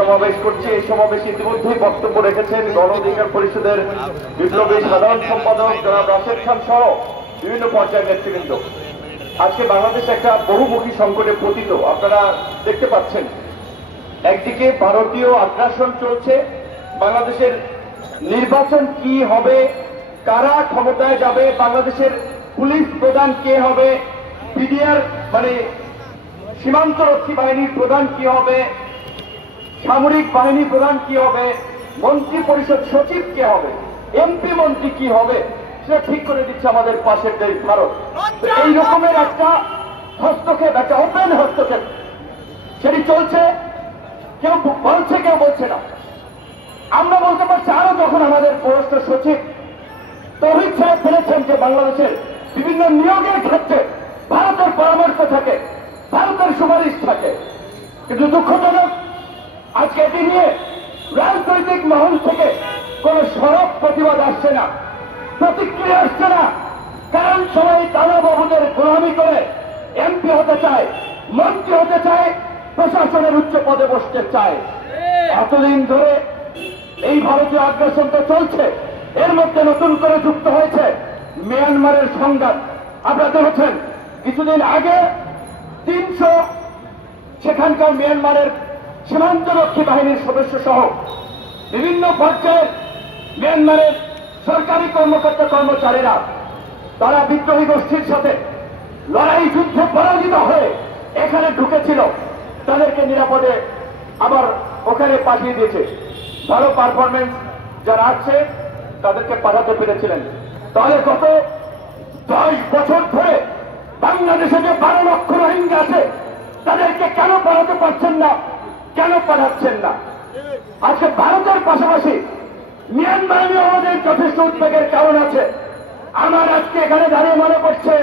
সমাবেশ করছে। এই সমাবেশে ইতিমধ্যেই বক্তব্য রেখেছেন গণ অধিকার পরিষদের বিপ্লবী সাধারণ সম্পাদক জনাব রাশেদ খান সহ বিভিন্ন পর্যায়ের নেতৃবৃন্দ। আজকে বাংলাদেশ একটা বহুমুখী সংকটে পতিত, আপনারা দেখতে পাচ্ছেন। একদিকে ভারতীয় আগ্রাসন চলছে, বাংলাদেশের নির্বাচন কি হবে, কারা ক্ষমতায় যাবে, বাংলাদেশের পুলিশ প্রধান কে হবে, বিডিআর মানে সীমান্তরক্ষী বাহিনীর প্রধান কি হবে, সামরিক বাহিনী প্রধান কি হবে, মন্ত্রী পরিষদ সচিব কে হবে, এমপি মন্ত্রী কি হবে, সেটা ঠিক করে দিচ্ছে আমাদের পাশের দেশ ভারত। এই রকমের একটা হস্তক্ষেপ, একটা ওপেন হস্তক্ষেপ সেটি চলছে। কেউ বলছে, কেউ বলছে না। আমরা বলতে পারছি আরো যখন আমাদের পররাষ্ট্র সচিব তৌহিদ সাহেব বলেছেন যে বাংলাদেশের বিভিন্ন নিয়োগের ক্ষেত্রে ভারতের পরামর্শ থাকে, ভারতের সুপারিশ থাকে, কিন্তু দুঃখজনক আজকে এটি নিয়ে রাজনৈতিক মহল থেকে কোন সরব প্রতিবাদ আসছে না, প্রতিক্রিয়া আসছে না। কারণ সবাই দাদা বাবুদের গোলামি করে এমপি হতে চায়, মন্ত্রী হতে চায়, প্রশাসনের উচ্চ পদে বসতে চায়। এতদিন ধরে এই ভারতীয় আগ্রাসন তো চলছে, এর মধ্যে নতুন করে যুক্ত হয়েছে মিয়ানমারের সংঘাত। আপনারা দেখেছেন কিছুদিন আগে 300 সেখানকার মিয়ানমারের সীমান্তরক্ষী বাহিনীর সদস্য সহ বিভিন্ন পর্যায়ের মিয়ানমারের সরকারি কর্মকর্তা কর্মচারীরা তারা বিদ্রোহী গোষ্ঠীর সাথে লড়াই যুদ্ধে পরাজিত হয়ে এখানে ঢুকেছিল, তাদেরকে নিরাপদে আবার ওখানে পাঠিয়ে দিয়েছে। ভালো পারফরমেন্স যারা আছে তাদেরকে পাঠাতে পেরেছিলেন। তাহলে গত 10 বছর ধরে বাংলাদেশে যে 12 লক্ষ রোহিঙ্গা আছে তাদেরকে কেন পাঠাতে পারছেন না, কেন পাঠাচ্ছেন না? আজকে ভারতের পাশাপাশি মিয়ানমার নিয়ে আমাদের যথেষ্ট উদ্বেগের কারণ আছে। আমার আজকে এখানে দাঁড়িয়ে মনে করছে